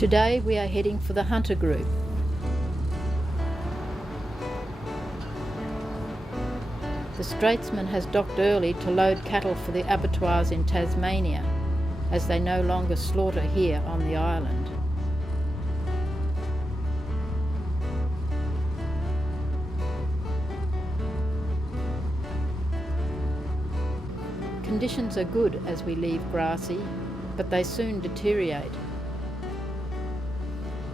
Today we are heading for the hunter group. The Straitsman has docked early to load cattle for the abattoirs in Tasmania, as they no longer slaughter here on the island. Conditions are good as we leave Grassy, but they soon deteriorate.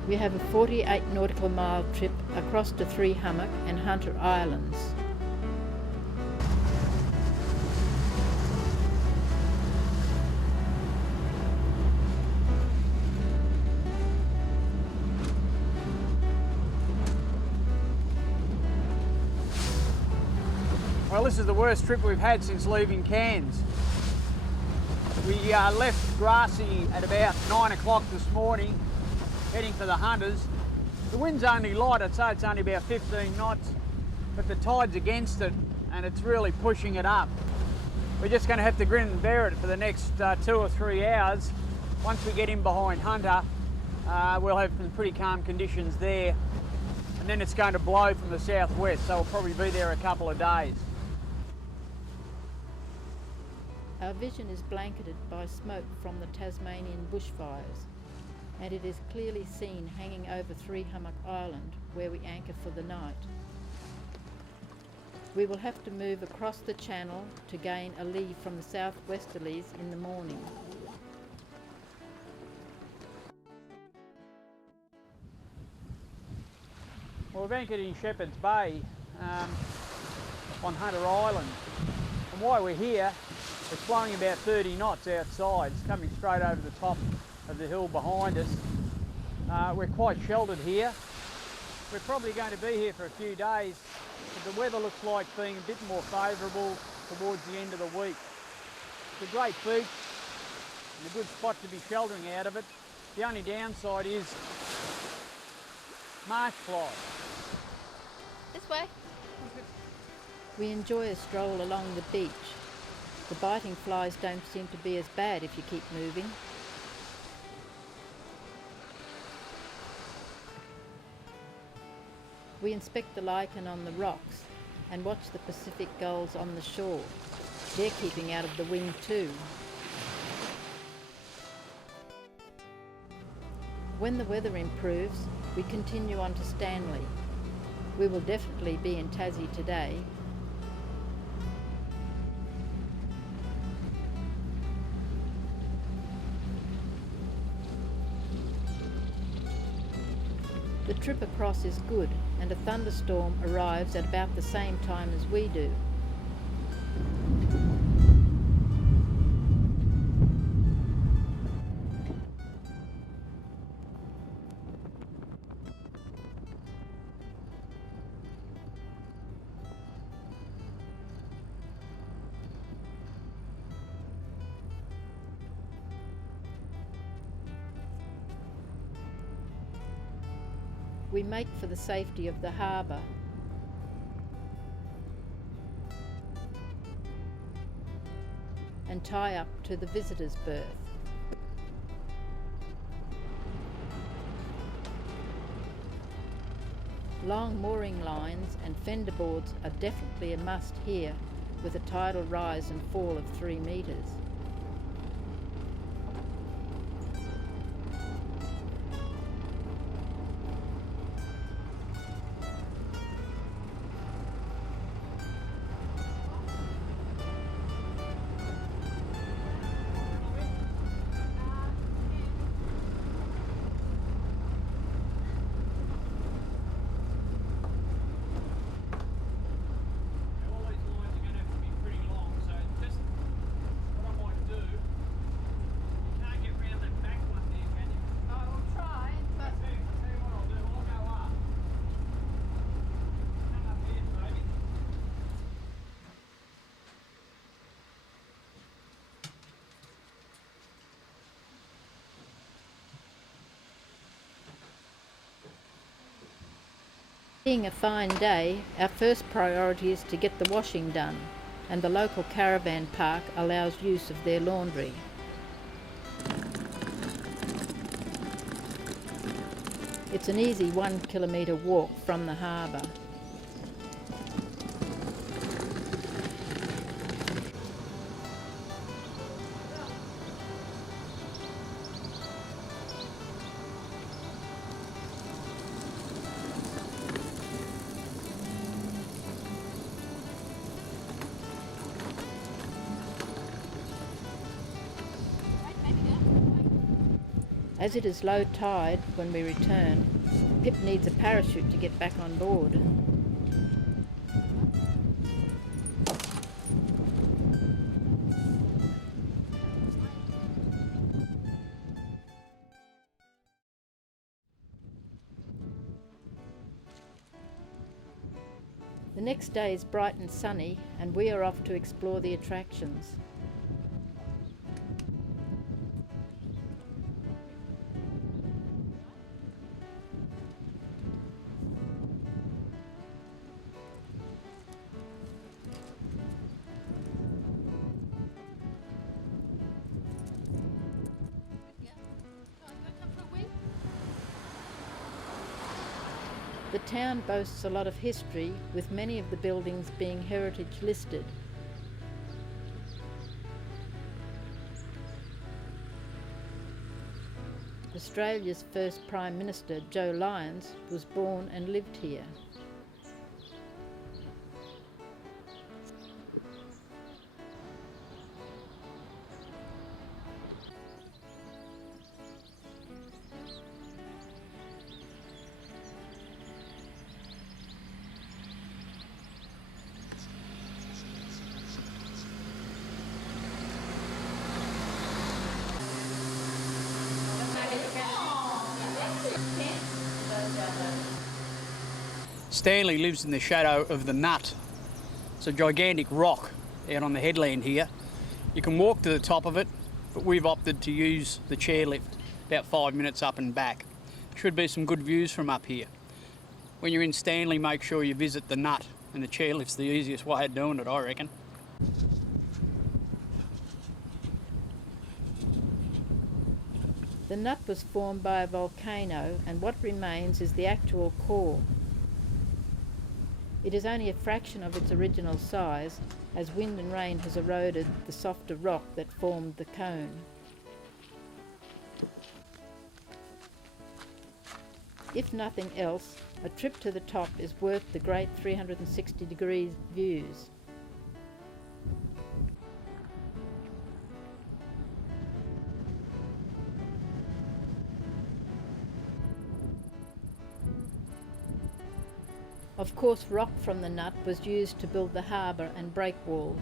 We have a 48 nautical mile trip across to Three Hummock and Hunter Islands. Well, this is the worst trip we've had since leaving Cairns. We left Grassy at about 9 o'clock this morning, heading for the hunters. The wind's only light, I'd say it's only about 15 knots, but the tide's against it and it's really pushing it up. We're just going to have to grin and bear it for the next 2 or 3 hours. Once we get in behind Hunter, we'll have some pretty calm conditions there, and then it's going to blow from the southwest, so we'll probably be there a couple of days. Our vision is blanketed by smoke from the Tasmanian bushfires, and it is clearly seen hanging over Three Hummock Island, where we anchor for the night. We will have to move across the channel to gain a lee from the southwesterlies in the morning. Well, we've anchored in Shepherd's Bay on Hunter Island, and while we're here, it's blowing about 30 knots outside. It's coming straight over the top of the hill behind us. We're quite sheltered here. We're probably going to be here for a few days, but the weather looks like being a bit more favourable towards the end of the week. It's a great beach and a good spot to be sheltering out of it. The only downside is marsh flies. This way. We enjoy a stroll along the beach. The biting flies don't seem to be as bad if you keep moving. We inspect the lichen on the rocks and watch the Pacific gulls on the shore. They're keeping out of the wind too. When the weather improves, we continue on to Stanley. We will definitely be in Tassie today. The trip across is good, and a thunderstorm arrives at about the same time as we do. We make for the safety of the harbour. And tie up to the visitor's berth. Long mooring lines and fender boards are definitely a must here, with a tidal rise and fall of 3 metres. Being a fine day, our first priority is to get the washing done, and the local caravan park allows use of their laundry. It's an easy 1 kilometre walk from the harbour. As it is low tide when we return, Pip needs a parachute to get back on board. The next day is bright and sunny, and we are off to explore the attractions. The town boasts a lot of history, with many of the buildings being heritage listed. Australia's first Prime Minister, Joe Lyons, was born and lived here. Stanley lives in the shadow of the Nut. It's a gigantic rock out on the headland here. You can walk to the top of it, but we've opted to use the chairlift, about 5 minutes up and back. Should be some good views from up here. When you're in Stanley, make sure you visit the Nut, and the chairlift's the easiest way of doing it, I reckon. The Nut was formed by a volcano, and what remains is the actual core. It is only a fraction of its original size, as wind and rain has eroded the softer rock that formed the cone. If nothing else, a trip to the top is worth the great 360-degree views. Of course, rock from the Nut was used to build the harbour and breakwalls.